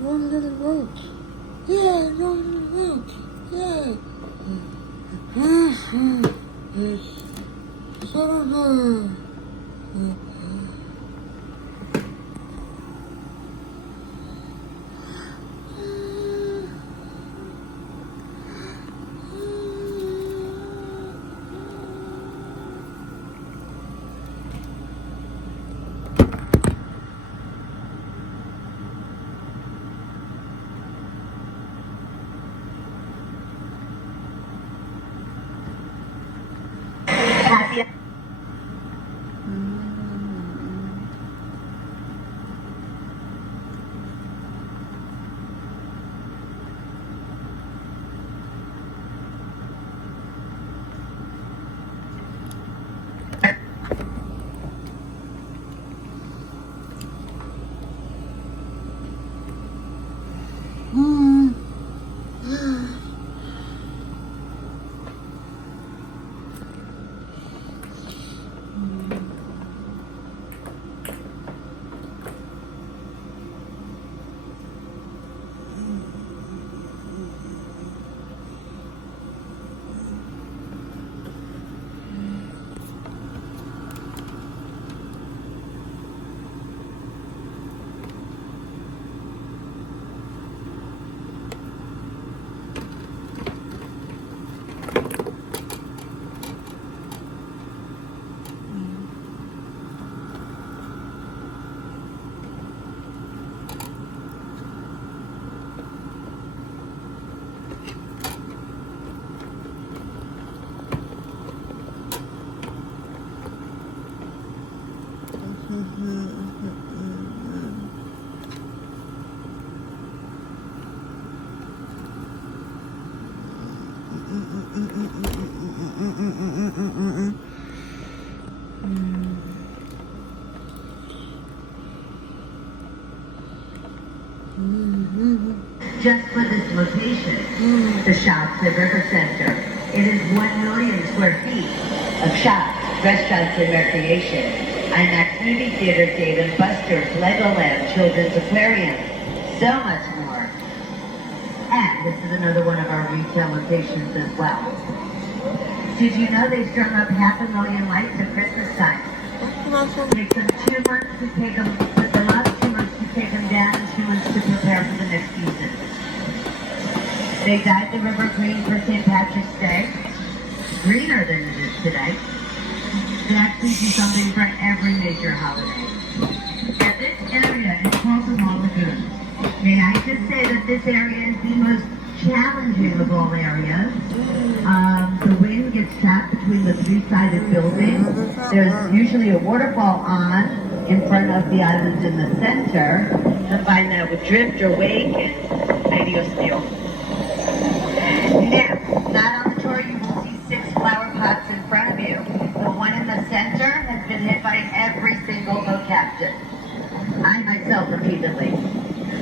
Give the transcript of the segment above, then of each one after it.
One little roach. Yeah, one little roach. Yeah. Sover. Happy. Just for this location, the shops at River Center, it is 1 million square feet of shops, restaurants, and recreation. IMAX movie theater, Dave & Buster's, Legoland, Children's Aquarium, so much more. And this is another one of our retail locations as well. Did you know they strung up 500,000 lights at Christmas time? It takes them 2 months to take them, put them up, 2 months to take them down, and 2 months to prepare for the next season. They dyed the river green for St. Patrick's Day, greener than it is today. They actually do something for every major holiday. Now this area is called the Mall Lagoon. May I just say that this area is the most challenging of all areas. The wind gets trapped between the 3-sided buildings. There's usually a waterfall on in front of the island in the center. Combine that with drift or wake and ay Dios mío. Now, not on the tour, you will see 6 flower pots in front of you. The one in the center has been hit by every single boat captain. I myself repeatedly.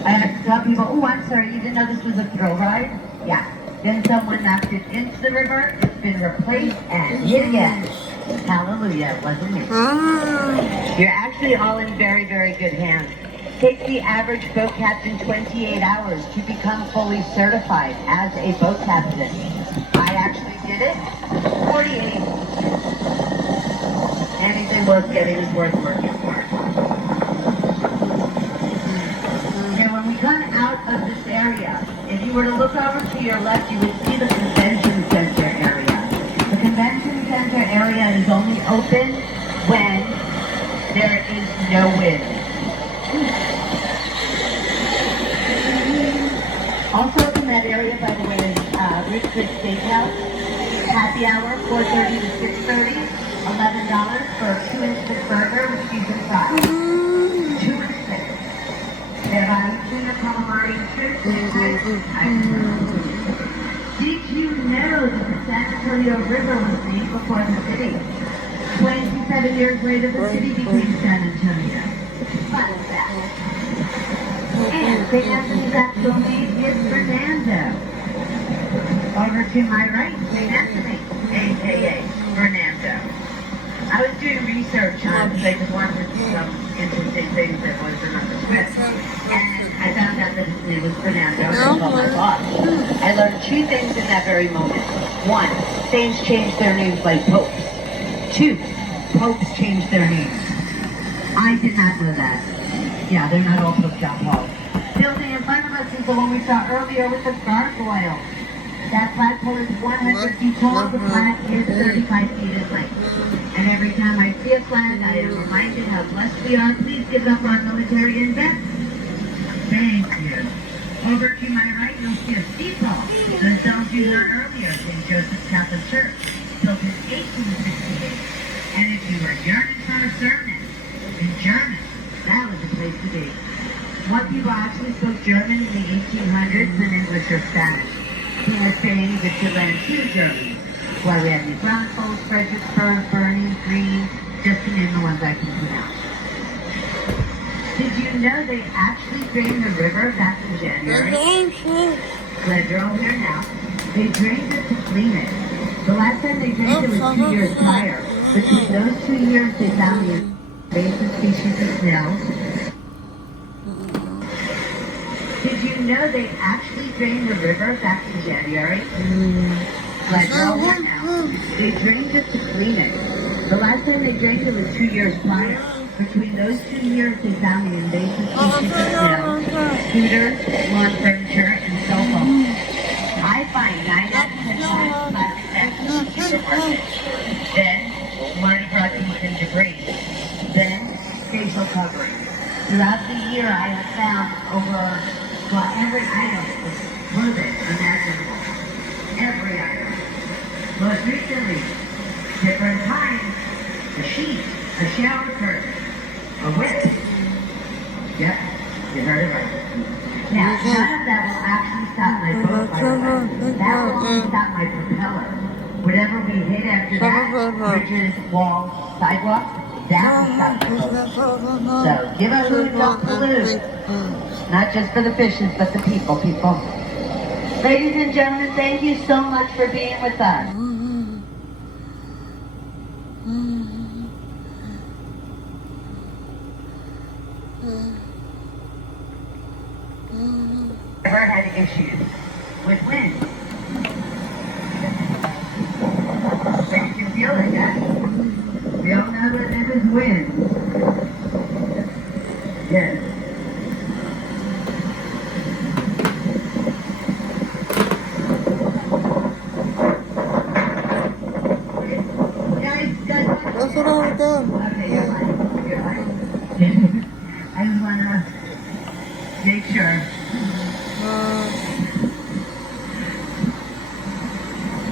I have to tell people, oh, I'm sorry, you didn't know this was a thrill ride? Yeah. Then someone knocked it into the river, it's been replaced and hit again. Hallelujah, it wasn't me. You're actually all in very, very good hands. Takes the average boat captain 28 hours to become fully certified as a boat captain. I actually did it 48. Anything worth getting is worth working for. Now when we come out of this area, if you were to look over to your left, you would see the convention center area. The convention center area is only open when there is no wind. Also in that area, by the way, is Rich Chris Steakhouse. Happy hour, 4:30 to 6:30. $11 for a 2-inch burger with cheese and fries. 2 and 6. They have tuna calamari shrimp. Did you know that the San Antonio River was named before the city? 27 years later, the city became San Antonio. Fun fact. And St. Anthony's actual name is Fernando. Over to my right, St. Anthony, a.k.a. Fernando. I was doing research on because I just wanted some interesting things that wasn't on the script. And I found out that his name was Fernando. I told my boss. I learned two things in that very moment. One, saints changed their names like popes. Two, popes changed their names. I did not know that. Yeah, they're not all Pope John Paul. Building in front of us is the one we saw earlier with the gargoyle. That flagpole is 100 feet tall, the flag is 35 feet in length. And every time I see a flag, I am reminded how blessed we are. Please give up our military investment. Thank you. Over to my right, you'll see a steeple. The stones you heard earlier, St. Joseph's Catholic Church, built in 1868. And if you were yearning for a sermon in German, that was the place to be. What people actually spoke German in the 1800s than English or Spanish. King of Spain, the Chile, and two Germans. Why we have New Braunfels, Fredericksburg, Bernese, Green, just to name the ones I can pronounce. Did you know they actually drained the river back in January? Glad you're all here now. They drained it to clean it. The last time they drained it was 2 years prior. Between those 2 years, they found the invasive species of snails. Did you know they actually drained the river back in January? Glad you're all here now. They drained it to clean it. The last time they drained it was 2 years prior. Between those 2 years, they found the invasive species of snails, scooters, lawn furniture, and cell phones. I find 9 out of 10 times plastic bags in the supermarket. Then, Mardi Gras and debris. Then, facial covering. Throughout the year, I have found every item is proven imaginable. Every item. Most recently, different times, a sheet, a shower curtain, a whip. Yep, you heard it right. Now, none of that will actually stop my boat, by the way. That will only stop my propeller. Whatever we hit after that, bridges, walls, sidewalks, that will stop my boat. So, give a hoot, don't pollute. Not just for the fishes, but the people. Ladies and gentlemen, thank you so much for being with us. Ever had issues with wind? So you can feel it, yes? We all know that it is wind. Yes. That's what I was doing. Okay, you're fine. I just want to make sure.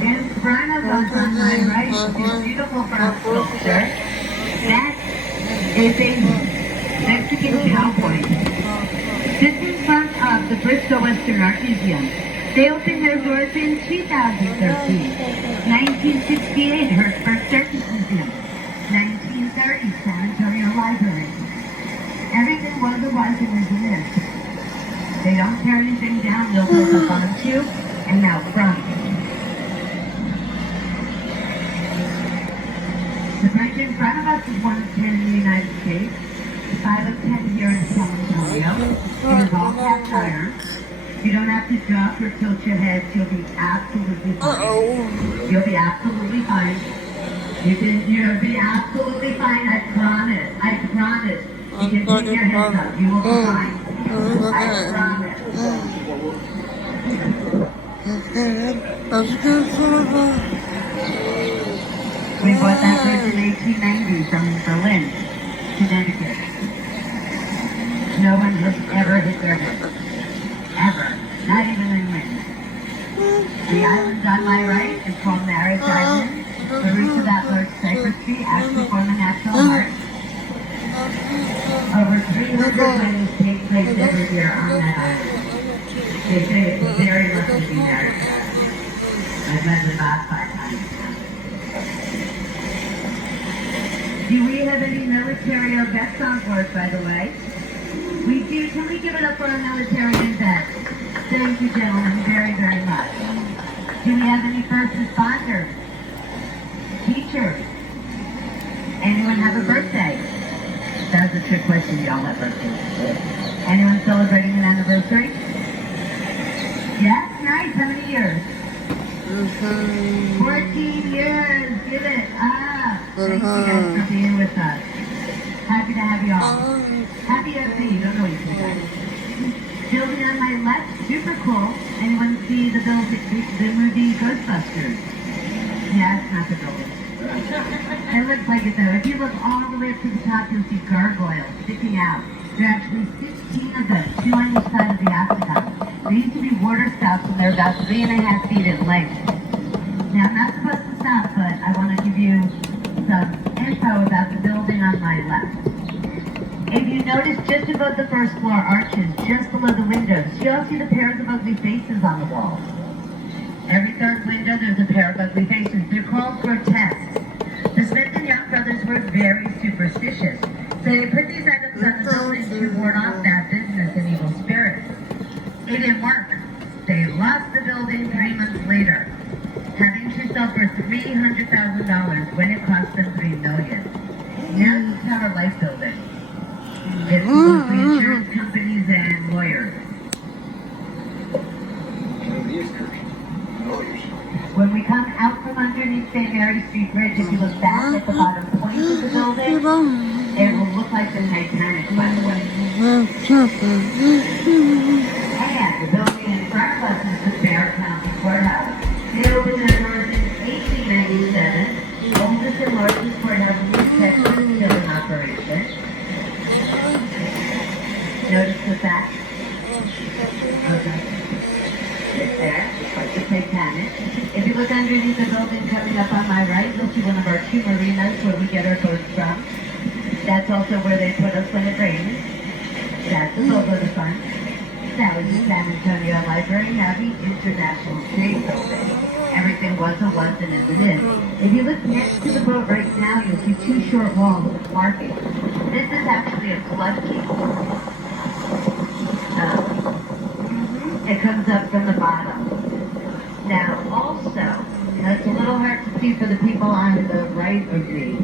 In front of us on my right is beautiful front sculpture. That is a Mexican cowboy. This is in front of the Bristol Western Art Museum. They opened their doors in 2013. 1968, Hertzberg Circus Museum. 1930, San Antonio Library. Everything was and is in. They don't tear anything down, they'll build up onto and out front. The bridge in front of us is 1 of 10 in the United States, 5 of 10 here in San Antonio. It is all cast iron. You don't have to duck or tilt your head, you'll be absolutely fine. You'll be absolutely fine. You'll be absolutely fine, I promise. You can keep your heads up, you will be fine. I promise. We bought that bridge in 1890 from Berlin, Connecticut. No one has ever hit their head. Ever. Not even in wind. The island on my right is called Marriage Island. The roots of that large cypress tree actually form a national park. Over 300 weddings take place every year on that island. They say it's very lucky to be married. I've met the last 5 times. Do we have any military or vets on board, by the way? We do can we give it up for our military vets? Thank you, gentlemen, very, very much. Do we have any first responders? Teachers? Anyone have a birthday? That was a trick question. Y'all have birthdays. Anyone celebrating an anniversary? Yes? Nice. How many years? 14 years. Give it up. Thank you guys for being with us. Happy to have you all. Happy to you. Don't know what you guys. Building on my left, super cool. Anyone see the movie Ghostbusters? Yeah, it's not the building. It looks like it though. If you look all the way up to the top, you'll see gargoyles sticking out. There are actually 16 of them, 2 on each side of the octagon. They used to be water spouts and they're about 3.5 feet in length. Now, I'm not supposed to stop, but I want to give you some info about the building on my left. If you notice just above the first floor arches, just below the windows, you all see the pairs of ugly faces on the walls. Every third window, there's a pair of ugly faces. They're called grotesques. The Smith and Young brothers were very superstitious, so they put these items on the building to ward off bad business and evil spirits. It didn't work. They lost the building 3 months later, having to sell for $300,000 when it cost them $3 million. Now it's Tower Life building. It's mostly insurance companies and lawyers. When we come out from underneath St. Mary Street Bridge, if you look back at the bottom point of the building, it will look like the Titanic, by the way. And the building in front of us is the Bear County Courthouse. They opened their doors in 1897, oldest and largest courthouse in Texas, still in operation. Notice the back. Okay. It's there, just like the Titanic. If you look underneath the building coming up on my right, you'll see one of our 2 marinas where we get our boats from. That's also where they put us when it rains. That's the logo of the front. That was the San Antonio Library, now the International Trade Building. Everything was a once and is it is. If you look next to the boat right now, you'll see 2 short walls with markings. This is actually a floodgate. It comes up from the bottom. Now, also, it's a little hard to see for the people on the right of me,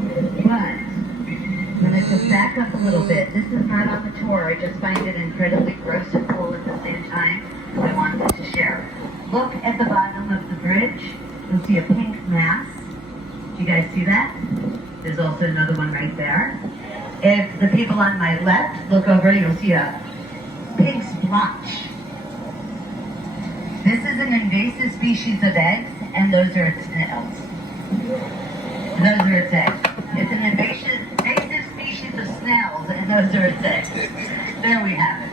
but I'm going to just back up a little bit. This is not on the tour. I just find it incredibly gross and cool at the same time. I wanted to share. Look at the bottom of the bridge. You'll see a pink mass. Do you guys see that? There's also another one right there. If the people on my left look over, you'll see a pink splotch. This is an invasive species of eggs, and those are its snails. Those are its eggs. It's an invasive species of snails, and those are its eggs. There we have it.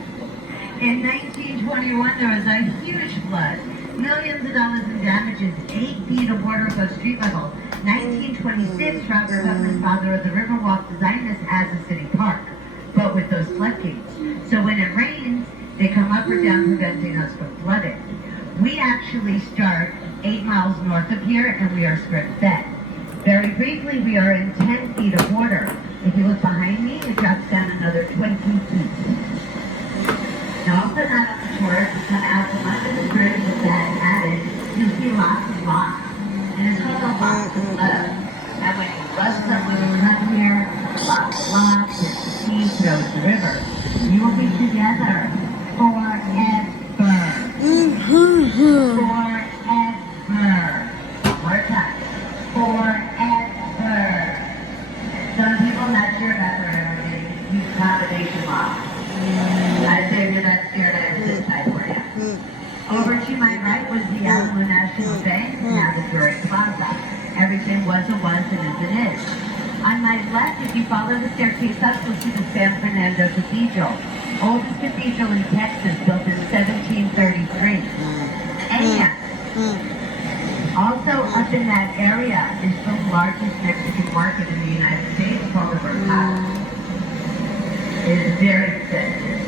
In 1921, there was a huge flood. Millions of dollars in damages, 8 feet of water above street level. 1926, Robert Putnam, father of the Riverwalk, designed this as a city park, but with those floodgates. So when it rains, they come up or down, preventing us from flooding. We actually start 8 miles north of here, and we are script-fed. Very briefly, we are in 10 feet of water. If you look behind me, it drops down another 20 feet. Now, also not on the tour, if you come out from under the bridge with that added, you'll see lots of rocks. And it's called a rock of love. And when you bust them when you come here, lots of rocks, and the sea throws the river. You will be together forever. Forever. One more time. Forever. Some people not sure about forever. They use combination law. I say if you're not scared, I have this side for you. Over to my right was the Alamo National Bank, now the Drury Plaza. Everything was a was and is an is. On my left, if you follow the staircase up, you'll see the San Fernando Cathedral. Oldest cathedral in Texas, built in 1733. And also up in that area is the largest Mexican market in the United States, called the Mercado. It is very expensive,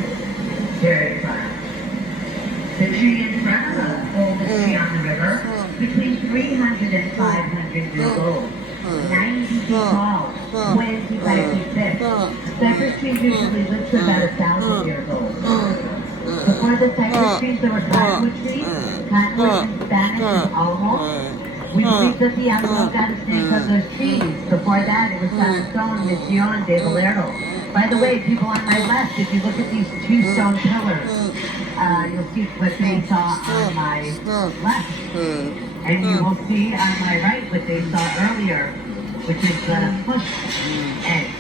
very fun. The tree in front of us, the oldest tree on the river, between 300 and 500 years old. 90 feet tall, 25 feet thick. Cypress trees usually live to about 1,000 years old. other cypress trees that were cottonwood trees. Cottonwood in Spanish is alamo. We believe that the Alamo got its name from those trees. Before that, it was San Misión de Valero. By the way, people on my left, if you look at these two stone pillars, you'll see what they saw on my left. And you will see on my right what they saw earlier, which is the push edge.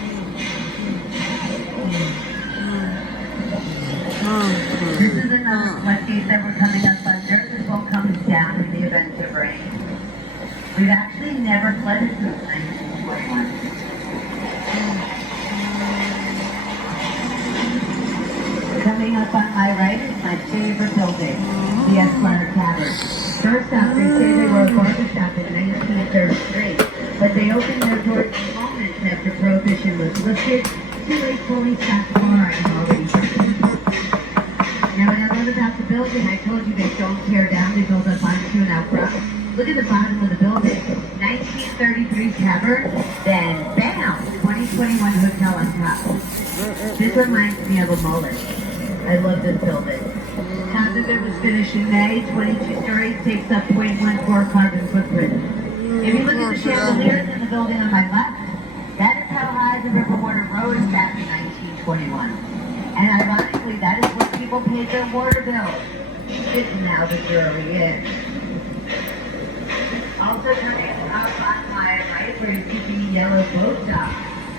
This is another floodgate that we're coming up under. This one comes down in the event of rain. We've actually never flooded since 1941. Coming up on my right is my favorite building, the Esquire Tavern. First off, they say they were a barbershop in 1933, but they opened their doors moments after Prohibition was lifted to a fully stocked bar and already burning. Now, when I wrote about the building, I told you they don't tear down, they build up onto and out front. Look at the bottom of the building. 1933 Tavern, then bam, 2021 hotel on top. This reminds me of a mullet. I love this building. Half of it was finished in May, 22 stories, takes up 0.14 carbon footprint. If you look at the chandeliers in the building on my left, that is how high the river water rose back in 1921. And ironically, that is where people paid their water bills. It's now the jury is. Also coming up on my right, where you see the yellow boat dock,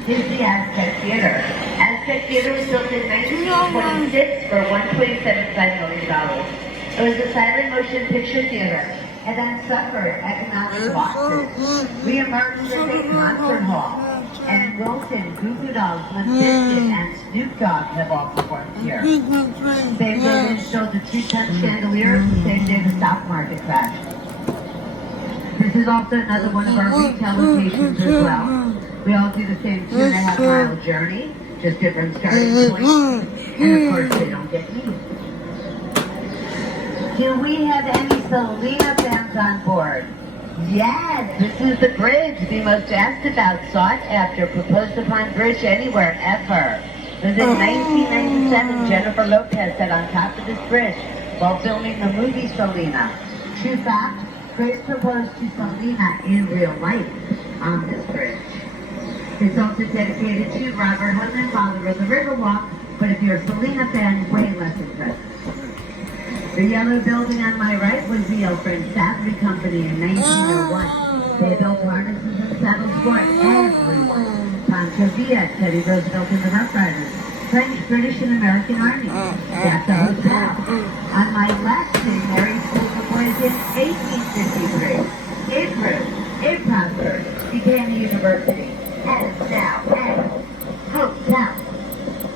is the Aztec Theater. Aztec Theater was built in 1926 for $1.75 million. It was a silent motion picture theater and then suffered economic losses. We emerged as a concert hall, and Wilson, Goo Goo Dolls, Limp Bizkit, and Snoop Dogg have all performed here. They installed the 2-ton chandelier the same day the stock market crashed. This is also another one of our retail locations as well. We all do the same 2.5 mile journey, just different starting points, and of course they don't get used. Do we have any Selena fans on board? Yes, this is the bridge, the most asked about, sought after, proposed upon bridge anywhere ever. It was in 1997 Jennifer Lopez sat on top of this bridge while filming the movie Selena. True fact, Grace proposed to Selena in real life on this bridge. It's also dedicated to Robert Hudson, father of the Riverwalk, but if you're a Selena fan, way less impressive. The yellow building on my right was the Elfriend Savary Company in 1901. They built harnesses and saddles for everyone. Pancho Villa, Teddy Roosevelt and the Rough Riders, French, British, and American Army. That's a hotel. On my left, St. Mary's School for Boys in 1853. It grew, it prospered, became a university, and it's now a hotel.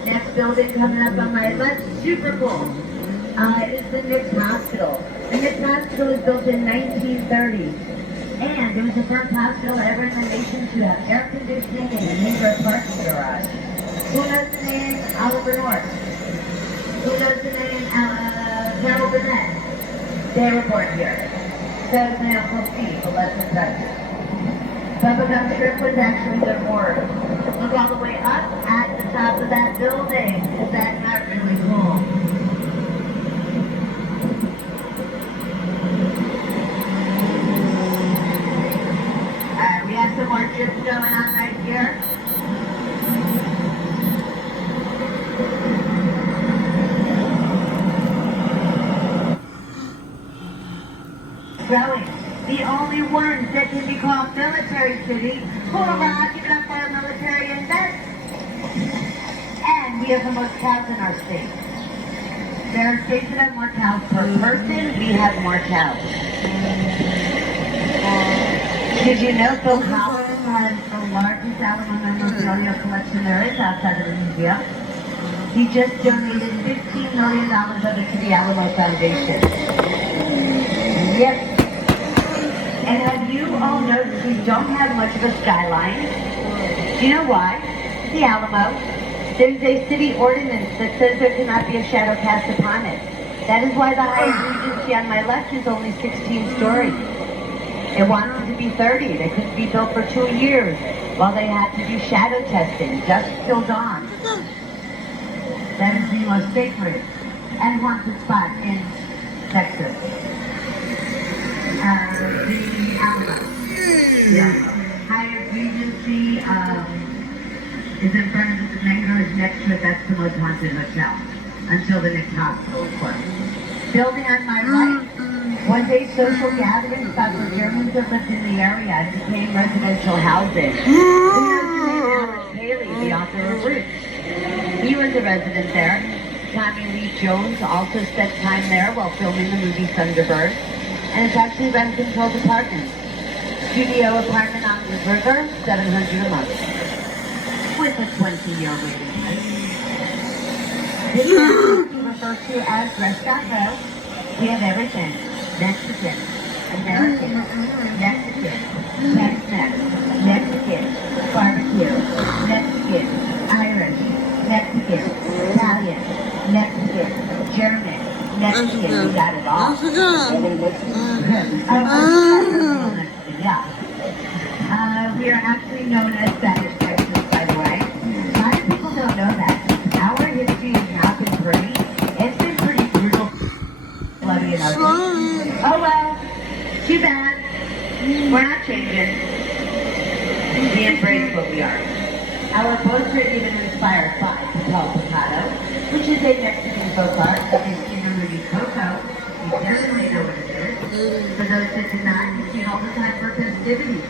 Next building coming up on my left, super cool. Is the Knicks Hospital. The Knicks Hospital was built in 1930. And it was the first hospital ever in the nation to have air conditioning and an indoor parking garage. Who knows the name Oliver North? Who knows the name Carol Burnett? They were born here. So is my Uncle Steve, a less impressive. Bubblegum Strip was actually their ward. Look all the way up at the top of that building. Is that not really cool? We have some more trips going on right here. Growing. The only ones that can be called military city. Hoorah, give it up for our military and vets. And we have the most cows in our state. There are states that have more cows per person. We have more cows. Did you know Phil Collins has the largest Alamo memorabilia collection there is outside of the museum? He just donated $15 million of it to the Alamo Foundation. Yep. And have you all noticed we don't have much of a skyline? Do you know why? The Alamo. There's a city ordinance that says there cannot be a shadow cast upon it. That is why the Hyatt Regency on my left is only 16 stories. It wanted to be 30. They couldn't be built for 2 years while they had to do shadow testing, dusk till dawn. That is the most sacred and haunted spot in Texas. The Alamo. Yeah. Hyatt Regency is in front of the Mangroves next to it. That's the most haunted hotel until the next hospital is closed. Building on my right was a social gathering spot for Germans that lived in the area and became residential housing. Alex Haley, the author of Roots. He was a resident there. Tommy Lee Jones also spent time there while filming the movie Thunderbird. And it's actually rent-controlled apartments. Studio apartment on the river, $700 a month. With a 20-year waiting time. This is we refer to as Restaurant Row. We have everything. Mexican, American, Mexican, Tex-Mex, Mexican, barbecue, Mexican, Irish, Mexican, Italian, Mexican, German, Mexican, we got it all. Yeah. We are actually known as Spanish Texas, by the way. A lot of people don't know that. Our history has not been pretty. It's been pretty brutal, bloody and ugly. Oh well, too bad. We're not changing. We embrace what we are. Our posts are even inspired by Papel Picado, which is a Mexican folk art that is in the movie Coco. You definitely know what it is. For those that do not, you see it all the time for festivities.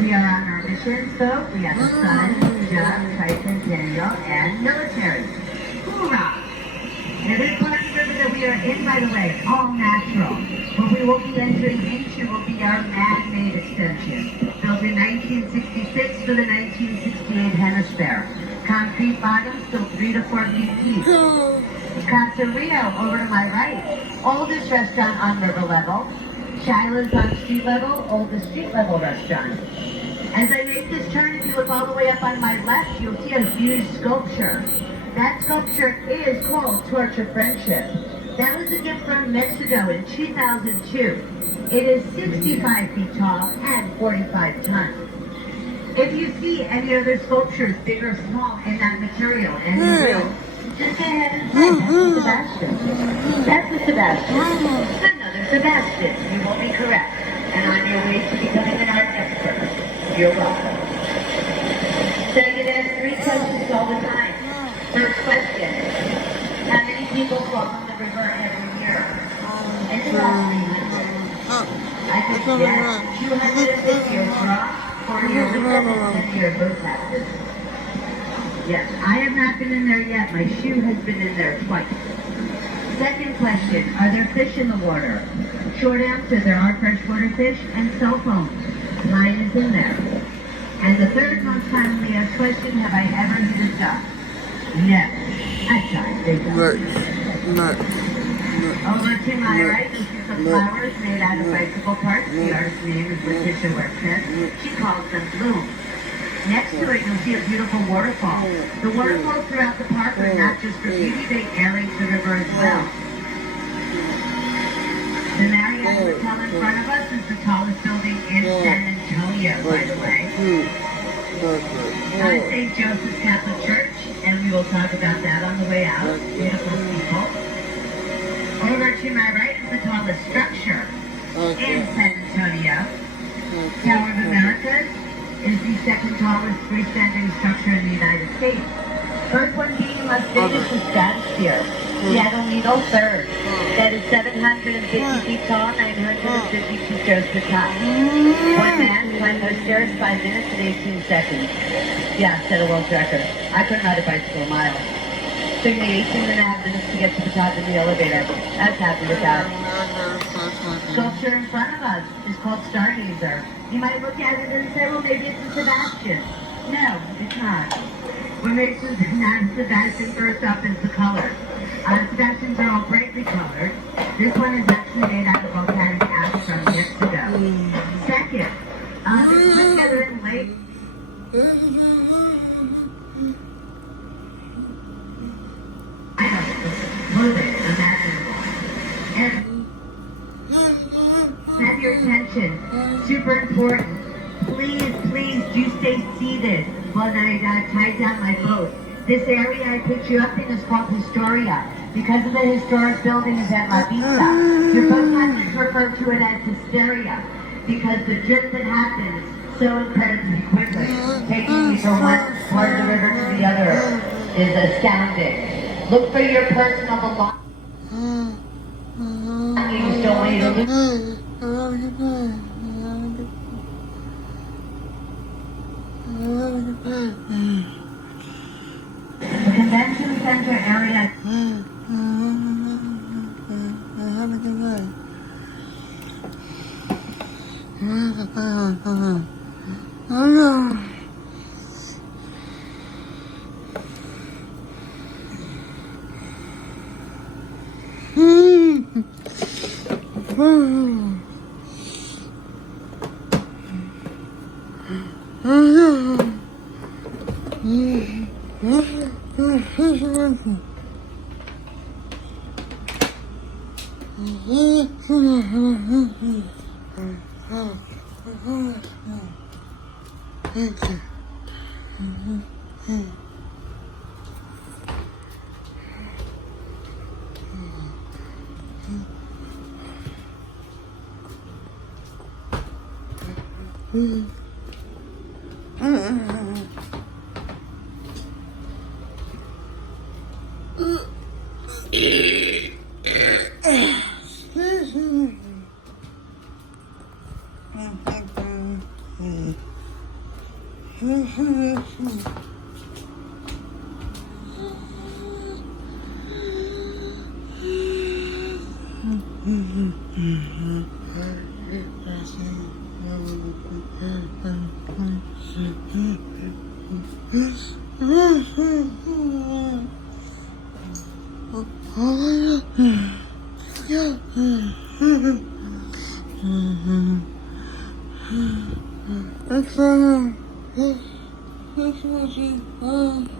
We are on our missions, though. We have the sun, job, tricentennial, and military. Hoorah! And this part of the river that we are in, by the way, all natural. What we will be entering into will be our man-made extension. Built in 1966 for the 1968 hemisphere. Concrete bottom, still 3 to 4 feet deep. Casa Rio, over to my right. Oldest restaurant on river level. Shiloh's on street level, oldest street level restaurant. As I make this turn, if you look all the way up on my left, you'll see a huge sculpture. That sculpture is called Torch of Friendship. That was a gift from Mexico in 2002. It is 65 feet tall and 45 tons. If you see any other sculptures, big or small, in that material, and you will, just go ahead and say, that's the Sebastian. That's the Sebastian. Another Sebastian. You will be correct. And on your way to becoming an art expert, you're welcome. So I get asked 3 questions all the time. First question, how many people cross on the river every year? It's about 300. I could guess 250 are crossed, 40 are with 10 year boat passes. Yes, I have not been in there yet. My shoe has been in there twice. Second question, are there fish in the water? Short answer, there are freshwater fish and cell phones. Line is in there. And the third most commonly asked question, have I ever hit a duck? No. I tried. They don't. Over to my right, you see some flowers made out of bicycle parts. The artist's name is Letitia Webster. She calls them blooms. Next to it, you'll see a beautiful waterfall. The waterfalls throughout the park are not just for beauty, they aerate the river as well. The Marriott Hotel in front of us is the tallest building in San Antonio, by the way. St. Joseph's Catholic Church, and we will talk about that on the way out. Beautiful people. Over to my right is the tallest structure in San Antonio. Tower of America is the second tallest freestanding structure in the United States. First one being in Las Vegas is Stratosphere. Seattle Needle, third. That is 750 feet tall, 952 stairs per top. One man climbed those stairs 5 minutes and 18 seconds. Yeah, set a world record. I couldn't ride a bicycle a mile. Took me 18.5 minutes to get to the top of the elevator. I was happy with that. Sculpture in front of us is called Stargazer. You might look at it and say, well, maybe it's a Sebastian. No, it's not. What makes it not a Sebastian first up is the color. Sebastians are all brightly colored. This one is actually made out of volcanic ash from Mexico. Second, it's put together in late. I know, moving, imaginable. And have your attention. Super important. Please do stay seated while I tie down my boat. This area I put you up in is called Historia. because of the historic buildings at La Vista. Your boat captains refer to it as hysteria because the drift that happens so incredibly quickly, taking you from one part of the river to the other, is astounding. Look for your personal belongings. Don't want you to lose. The convention center area. That's